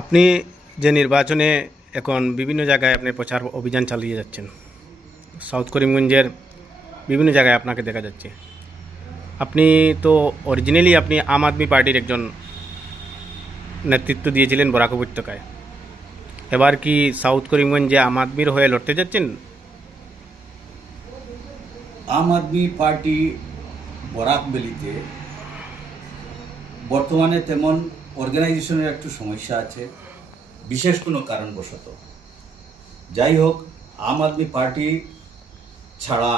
আপনি যে নির্বাচনে এখন বিভিন্ন জায়গায় আপনি প্রচার অভিযান চালিয়ে যাচ্ছেন, সাউথ করিমগঞ্জের বিভিন্ন জায়গায় আপনাকে দেখা যাচ্ছে। আপনি তো অরিজিনালি আপনি আম আদমি পার্টির একজন নেতৃত্ব দিয়েছিলেন বরাক উপত্যকায়। এবার কি সাউথ করিমগঞ্জে আম আদমির হয়ে লড়তে যাচ্ছেন? আম আদমি পার্টি বরাক ভ্যালিতে বর্তমানে তেমন অর্গানাইজেশনের একটু সমস্যা আছে, বিশেষ কোনো কারণবশত। যাই হোক, আম আদমি পার্টি ছাড়া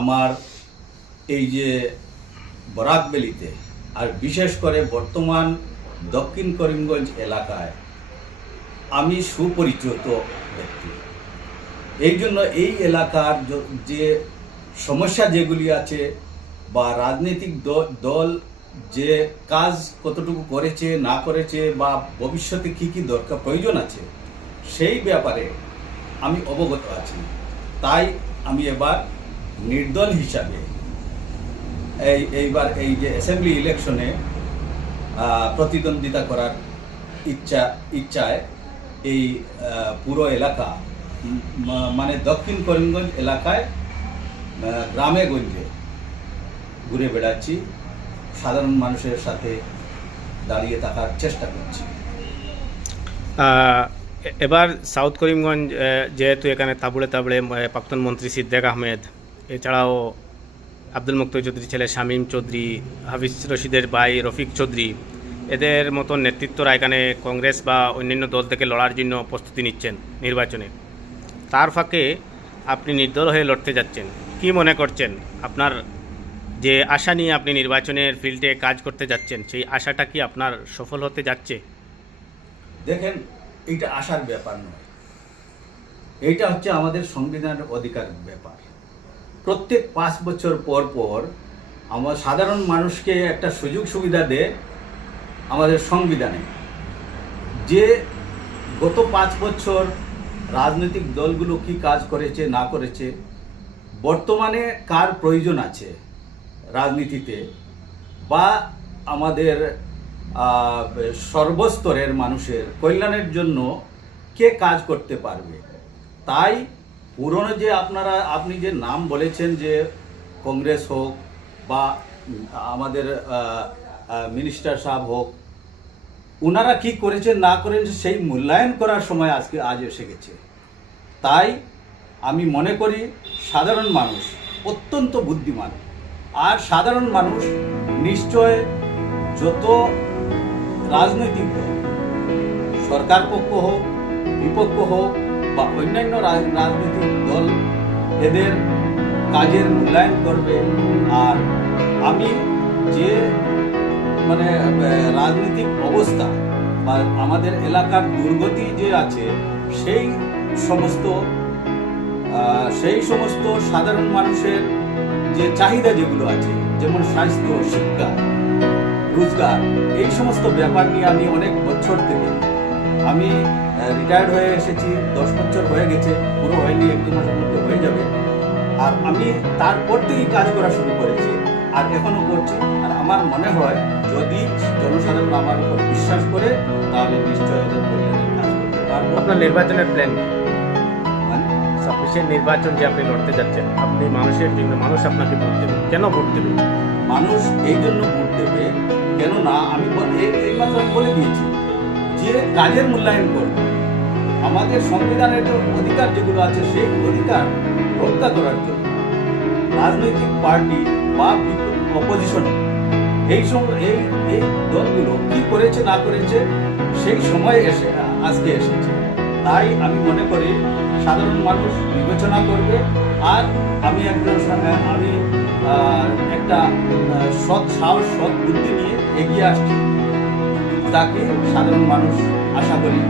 আমার এই যে বরাক ভ্যালিতে আর বিশেষ করে বর্তমান দক্ষিণ করিমগঞ্জ এলাকায় আমি সুপরিচিত ব্যক্তি। এই জন্য এই এলাকার যে সমস্যা যেগুলি আছে বা রাজনৈতিক দল যে কাজ কতটুকু করেছে না করেছে বা ভবিষ্যতে কী কী দরকার প্রয়োজন আছে সেই ব্যাপারে আমি অবগত আছি। তাই আমি এবার নির্দল হিসাবে এইবার এই যে অ্যাসেম্বলি ইলেকশনে প্রতিদ্বন্দ্বিতা করার ইচ্ছায় এই পুরো এলাকা মানে দক্ষিণ করিমগঞ্জ এলাকায় গ্রামে গঞ্জে ঘুরে বেড়াচ্ছি, সাধারণ মানুষের সাথে দাঁড়িয়ে থাকার চেষ্টা করছি। এবার সাউথ করিমগঞ্জ যেহেতু এখানে তাবড়ে তাবড়ে প্রাক্তন মন্ত্রী সিদ্দিক আহমেদ, এছাড়াও আব্দুল মুক্তার চৌধুরীর ছেলে শামীম চৌধুরী, হাফিজ রশিদের ভাই রফিক চৌধুরী, এদের মতন নেতৃত্বরা এখানে কংগ্রেস বা অন্যান্য দল থেকে লড়ার জন্য প্রস্তুতি নিচ্ছেন নির্বাচনে। তার ফাঁকে আপনি নির্দল হয়ে লড়তে যাচ্ছেন। কি মনে করছেন, আপনার যে আশা নিয়ে আপনি নির্বাচনের ফিল্ডে কাজ করতে যাচ্ছেন, সেই আশাটা কি আপনার সফল হতে যাচ্ছে? দেখেন, এইটা আশার ব্যাপার নয়, এইটা হচ্ছে আমাদের সংবিধানের অধিকারের ব্যাপার। প্রত্যেক 5 বছর পর পর আমার সাধারণ মানুষকে একটা সুযোগ সুবিধা দেয় আমাদের সংবিধানে, যে গত 5 বছর রাজনৈতিক দলগুলো কি কাজ করেছে না করেছে, বর্তমানে কার প্রয়োজন আছে রাজনীতিতে, বা আমাদের সর্বস্তরের মানুষের কল্যাণের জন্য কে কাজ করতে পারবে। তাই পুরনো যে আপনি যে নাম বলেছেন, যে কংগ্রেস হোক বা আমাদের মিনিস্টার সাহেব হোক, ওনারা কি করেছেন না করেছেন সেই মূল্যায়ন করার সময় আজ এসে গেছে। তাই আমি মনে করি সাধারণ মানুষ অত্যন্ত বুদ্ধিমান, আর সাধারণ মানুষ নিশ্চয় যত রাজনৈতিক দল, সরকার পক্ষ হোক বিপক্ষ হোক বা অন্যান্য রাজনৈতিক দল, এদের কাজের মূল্যায়ন করবে। আর আমি যে মানে রাজনৈতিক অবস্থা বা আমাদের এলাকার দুর্গতি যে আছে, সেই সমস্ত সাধারণ মানুষের যে চাহিদা যেগুলো আছে, যেমন স্বাস্থ্য, শিক্ষা, রোজগার, এই সমস্ত ব্যাপার নিয়ে আমি অনেক বছর থেকে, আমি রিটায়ার্ড হয়ে এসেছি, 10 বছর হয়ে গেছে, পুরো হয়নি, 1-2 মাসের মধ্যে হয়ে যাবে। আর আমি তারপর থেকেই কাজ করা শুরু করেছি আর এখনো করছি। আর আমার মনে হয় যদি জনসাধারণ আমার উপর বিশ্বাস করে, তাহলে নিশ্চয় ওদের কল্যাণের কাজ করতে পারবো। আপনার নির্বাচনের প্ল্যান মানে ছাব্বিশের নির্বাচন যে আপনি লড়তে যাচ্ছেন, আপনি মানুষের জন্য, মানুষ আপনাকে ভোট দেবে, কেন ভোট দেবে? মানুষ এই জন্য ভোট দেবে, কেননা আমি এই মাত্র বলে দিয়েছি যে কাজের মূল্যায়ন করবে। আমাদের সংবিধানের অধিকার যেগুলো আছে, সেই অধিকার রক্ষা করার জন্য রাজনৈতিক পার্টি বা অপোজিশন এই দলগুলো কি করেছে না করেছে সেই সময় আজকে এসেছে। তাই আমি মনে করি সাধারণ মানুষ বিবেচনা করবে। আর আমি একটা সৎ সাহস, সৎ বুদ্ধি নিয়ে এগিয়ে আসছি, তাকে সাধারণ মানুষ আশা করি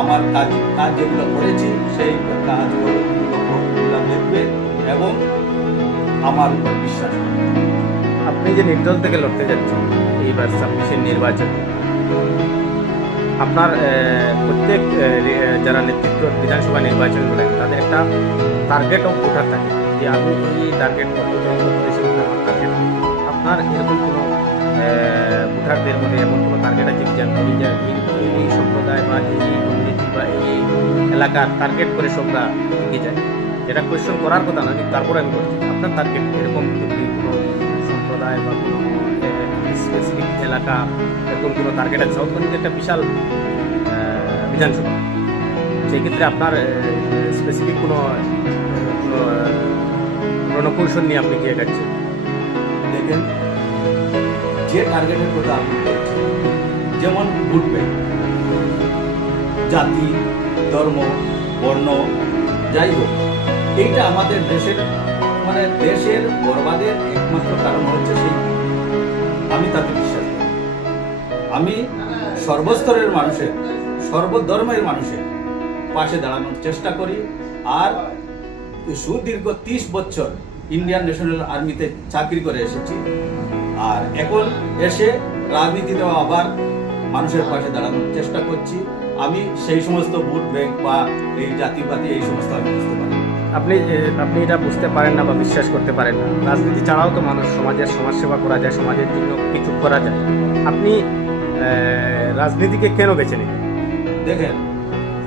আমার কাজ যেগুলো করেছি সেই কাজগুলো দেখবে এবং আমার উপর বিশ্বাস করবে। আপনি যে নির্দল থেকে লড়তে যাচ্ছেন এইবার ছাব্বিশের নির্বাচন, আপনার প্রত্যেক যারা নেতৃত্ব বিধানসভা নির্বাচন করেন, তাদের একটা টার্গেট অফ ভোটার থাকে, যে আমি এই টার্গেট টার্গেট। আপনার এরকম কোনো ভোটার ভোটারদের মধ্যে এমন কোনো টার্গেট আছে যে আপনি যে এই সম্প্রদায় বা এই কমিউনিটি বা এই এলাকার টার্গেট করে সবরা এগিয়ে যায়, যেটা কোয়েশ্চন করার কথা না, কিন্তু তারপরে আমি বলছি আপনার টার্গেট এরকম যদি কোনো সম্প্রদায় বা কোনো স্পেসিফিক এলাকা এরকম কোনো টার্গেট আছে? সাউথ করিমগঞ্জ একটা বিশাল বিধানসভা, সেই ক্ষেত্রে আপনার স্পেসিফিক কোনো রণকৌশল নিয়ে আপনি কি এগাচ্ছেন? দেখেন, যে টার্গেটের কথা আপনি বলছেন, যেমন ভোট ব্যাংক, জাতি, ধর্ম, বর্ণ, যাই হোক, এইটা আমাদের দেশের দেশের বরবাদের একমাত্র কারণ হচ্ছে সেই। আমি তাতে বিশ্বাস করি। আমি সর্বস্তরের মানুষের, সর্বধর্মের মানুষের পাশে দাঁড়ানোর চেষ্টা করি। আর সুদীর্ঘ 30 বছর ইন্ডিয়ান ন্যাশনাল আর্মিতে চাকরি করে এসেছি, আর এখন এসে রাজনীতিতেও আবার মানুষের পাশে দাঁড়ানোর চেষ্টা করছি। আমি সেই সমস্ত ভোট ব্যাংক বা এই জাতিপাতি এই সমস্ত আমি বুঝতে পারি। আপনি এটা বুঝতে পারেন না বা বিশ্বাস করতে পারেন না। রাজনীতি ছাড়াও তো মানুষ সমাজসেবা করা যায়, সমাজের জন্য কিছু করা যায়। আপনি রাজনীতিকে কেন বেছে নিলেন? দেখেন,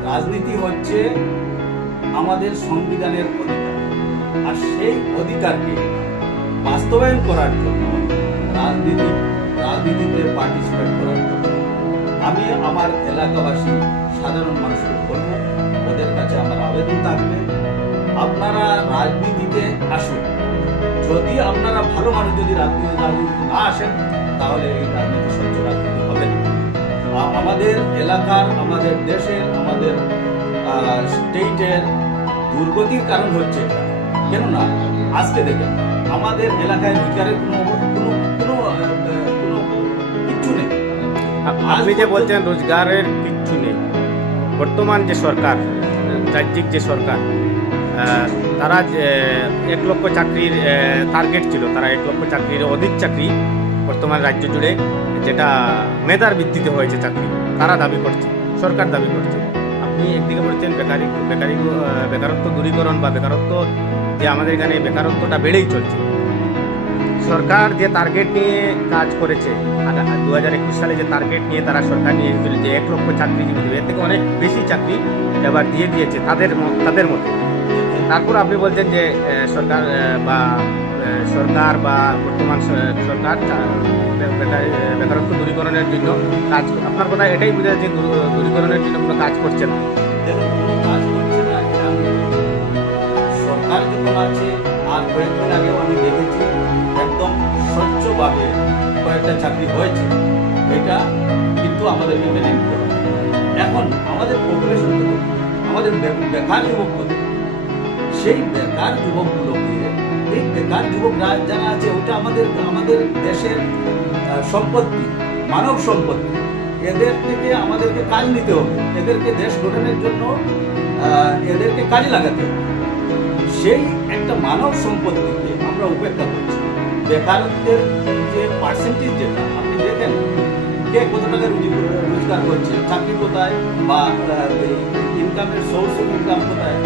রাজনীতি হচ্ছে আমাদের সংবিধানের অধিকার, আর সেই অধিকারকে বাস্তবায়ন করার জন্য রাজনীতিতে পার্টিসিপেট করার জন্য আমি আমার এলাকাবাসী সাধারণ মানুষকে বলব, ওদের কাছে আমার আবেদন থাকবে, আপনারা রাজনীতিতে আসুন। যদি আপনারা ভালো মানুষ যদি রাজনীতিতে না আসেন, তাহলে এই রাজনীতি স্বচ্ছ রাজনীতি হবে না। আমাদের এলাকার, আমাদের দেশের, আমাদের স্টেটের দুর্গতির কারণ হচ্ছে এটা। কেননা আজকে দেখেন, আমাদের এলাকায় রোজগারের কোনো কিচ্ছু নেই। আপনি যে বলছেন রোজগারের কিচ্ছু নেই, বর্তমান যে সরকার, রাজ্যিক যে সরকার, তারা 1 লক্ষ চাকরির টার্গেট ছিল, তারা 1 লক্ষ চাকরির অধিক চাকরি বর্তমান রাজ্য জুড়ে, যেটা মেধার ভিত্তিতে হয়েছে চাকরি, তারা দাবি করছে, সরকার দাবি করছে। আপনি একদিকে বলছেন বেকারত্ব দূরীকরণ বা বেকারত্ব, যে আমাদের এখানে বেকারত্বটা বেড়েই চলছে। সরকার যে টার্গেট নিয়ে কাজ করেছে, 2021 সালে যে টার্গেট নিয়ে তারা সরকার নিয়ে এসেছিল যে 1 লক্ষ চাকরিজীবী দেবে, এর থেকে অনেক বেশি চাকরি এবার দিয়ে দিয়েছে তাদের মধ্যে। তারপর আপনি বলছেন যে সরকার বা বর্তমান সরকার বেকারত্ব দূরীকরণের জন্য কাজ, আপনার কথা এটাই বোঝায় যে দূরীকরণের জন্য কোনো কাজ করছে না। দেখুন, কোনো কাজ করছে না, সরকার যখন আছে, আর কয়েকদিন আগেও আমি দেখেছি একদম স্বচ্ছভাবে কয়েকটা চাকরি হয়েছে, এটা কিন্তু আমাদেরকে মেনে নিতে হবে। এখন আমাদের পপুলেশন কত, আমাদের বেকার যুবক কত, সেই বেকার যুবকগুলোকে, এই বেকার যুবক যারা আছে, ওটা আমাদের দেশের সম্পত্তি, মানব সম্পত্তি। এদের থেকে আমাদেরকে কাজ নিতে হবে, এদেরকে দেশ গঠনের জন্য এদেরকে কাজে লাগাতে হবে। সেই একটা মানব সম্পত্তিকে আমরা উপেক্ষা করছি। বেকারত্বের যে পার্সেন্টেজ, যেটা আপনি দেখেন, কে কত টাকা রোজগার করছে, চাকরি কোথায়, বা ইনকামের সোর্স অফ ইনকাম কোথায়,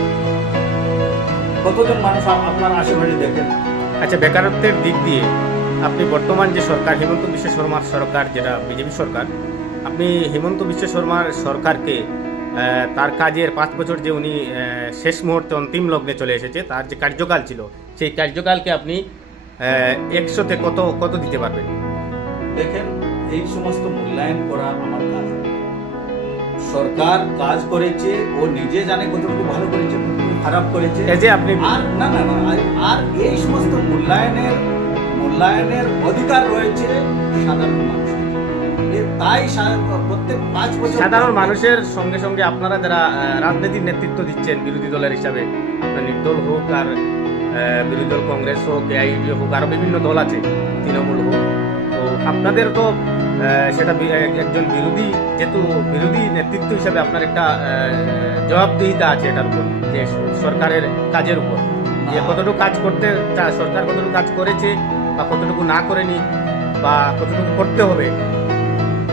কতজন মানুষ আপনার আশেপাশে দেখেন। আচ্ছা, বেকারত্বের দিক দিয়ে আপনি বর্তমান যে সরকার, হিমন্ত বিশ্ব শর্মার সরকার, যেটা বিজেপি সরকার, আপনি হিমন্ত বিশ্ব শর্মার সরকারকে তার কাজের 5 বছর যে উনি শেষ মুহূর্তে অন্তিম লগ্নে চলে এসেছে, তার যে কার্যকাল ছিল, সেই কার্যকালকে আপনি 100-তে কত দিতে পারবেন? দেখেন, এই সমস্ত মূল্যায়ন করা আমার কাজ। সরকার কাজ করেছে, ও নিজে জানে কতটুকু ভালো করেছে, কতটুকু খারাপ করেছে। এই যে আপনি আর এই সমস্ত মূল্যায়নের অধিকার রয়েছে সাধারণ মানুষের। তাই প্রত্যেক 5 বছর সাধারণ মানুষের সঙ্গে সঙ্গে আপনারা যারা রাজনীতির নেতৃত্ব দিচ্ছেন বিরোধী দলের হিসাবে, আপনার নির্দল হোক আর বিরোধী দল কংগ্রেস হোক, এআইইউডিএফ হোক, আরও বিভিন্ন দল আছে, তৃণমূল হোক, তো আপনাদের তো সেটা একজন বিরোধী নেতৃত্ব হিসাবে আপনার একটা জবাবদিহিতা আছে এটার উপর, যে সরকারের কাজের উপর, যে কতটুকু কাজ করতে, সরকার কতটুকু কাজ করেছে বা কতটুকু না করেনি বা কতটুকু করতে হবে,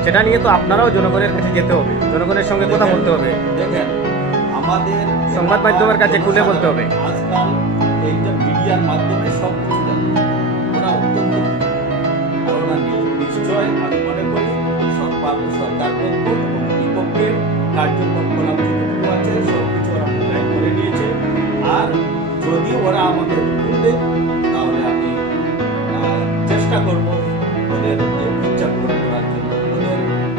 সেটা নিয়ে তো আপনারাও জনগণের কাছে যেতে হবে, জনগণের সঙ্গে কথা বলতে হবে। দেখেন, আমাদের সংবাদ মাধ্যমের কাছে খুলে বলতে হবে। আজকাল এইটা মিডিয়ার মাধ্যমে সব কিছু জানে, ওরা অত্যন্ত নিশ্চয় আমি মনে করি সরকার পক্ষ এবং বিপক্ষের কার্যকলাপ যতটুকু আছে সবকিছু ওরা মূল্যায়ন করে নিয়েছে। আর যদি ওরা আমাকে হুকুম দেয় তাহলে আমি চেষ্টা করব ওদের যে ইচ্ছা পূরণ করার জন্য। ওদের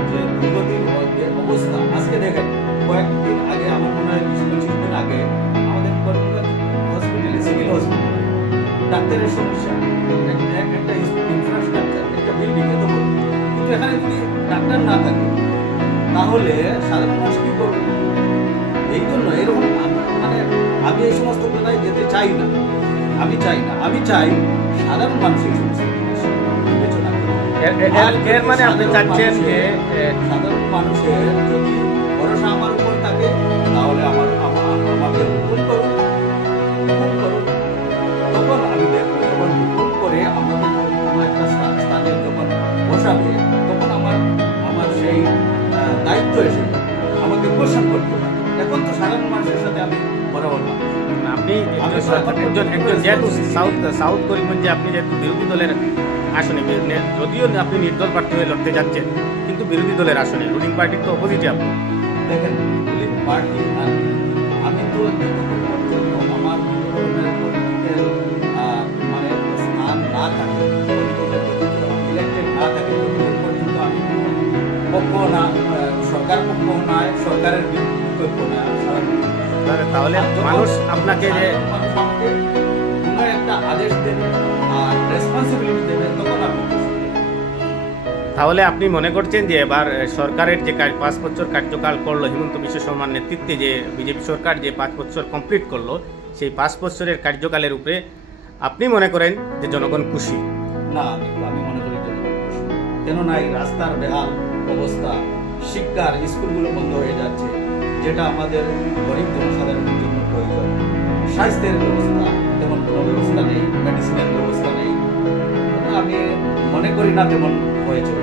যে দুর্গতির যে অবস্থা আজকে দেখেন, কয়েকদিন আগে আমার মনে হয় 20-25 দিন আগে আমাদের করিমগঞ্জ হসপিটালে, সিভিল হসপিটাল, ডাক্তারের সমস্যা, একটা ইনফ্রাস্ট্রাকচার, একটা বিল্ডিং এত বড়, কিন্তু এখানে যদি ডাক্তার না থাকে তাহলে সাধারণ মানুষ কি করবে? এই জন্য এরকম মানে আমি এই সমস্ত কথায় যেতে চাই না, আমি চাই সাধারণ মানুষ এই সমস্ত বিবেচনা করে। এর মানে আপনি চাচ্ছেন যে সাধারণ মানুষের যদি ভরসা আমার উপর থাকে তাহলে আমাকে হুকুম করুন, তখন আমি দেখবো। যখন হুকুম করে আমাকে কোনো একটা স্থানে যখন বসাবে তখন আমার সেই দায়িত্ব এসে যাবে, আমাকে কোশ্চেন করতে হবে। এখন তো সাধারণ মানুষের সাথে আমি বরাবর না। আপনি একজন যেহেতু সাউথ করিমগঞ্জে আপনি যেহেতু বিরোধী দলের আসনে, যদিও আপনি নির্দল প্রার্থী হয়ে লড়তে যাচ্ছেন, কিন্তু বিরোধী দলের আসনে রুলিং পার্টির তো অপোজিটে আপনি। দেখেন, রুলিং পার্টি আমি তো যতক্ষণ পর্যন্ত আমার কোনো ধরনের পলিটিক্যাল মানে স্থান না থাকে, ইলেক্টেড না থাকে, ততক্ষণ পর্যন্ত আমি পক্ষ না, সরকার পক্ষ নয়, সরকারের বিপক্ষ নয়। তাহলে মানুষ আপনাকে যে মানুষ আমাকে কোনো একটা আদেশ দেবে আর রেসপন্সিবিলিটি দেবে, তখন আমি তাহলে আপনি মনে করছেন যে এবার সরকারের যে 5 বছর কার্যকাল করলো হিমন্ত বিশ্ব শর্মার নেতৃত্বে, যে বিজেপি সরকার যে 5 বছর কমপ্লিট করলো, সেই 5 বছরের কার্যকালের উপরে আপনি মনে করেন যে জনগণ খুশি? না, আমি মনে করি যে কেননা এই রাস্তার বেহাল অবস্থা, শিক্ষার স্কুলগুলো বন্ধ হয়ে যাচ্ছে, যেটা আমাদের গরিব জনসাধারণের জন্য প্রয়োজন। স্বাস্থ্যের ব্যবস্থা তেমন কোনো ব্যবস্থা নেই, মেডিসিনের ব্যবস্থা নেই, আমি মনে করি না তেমন হয়েছে।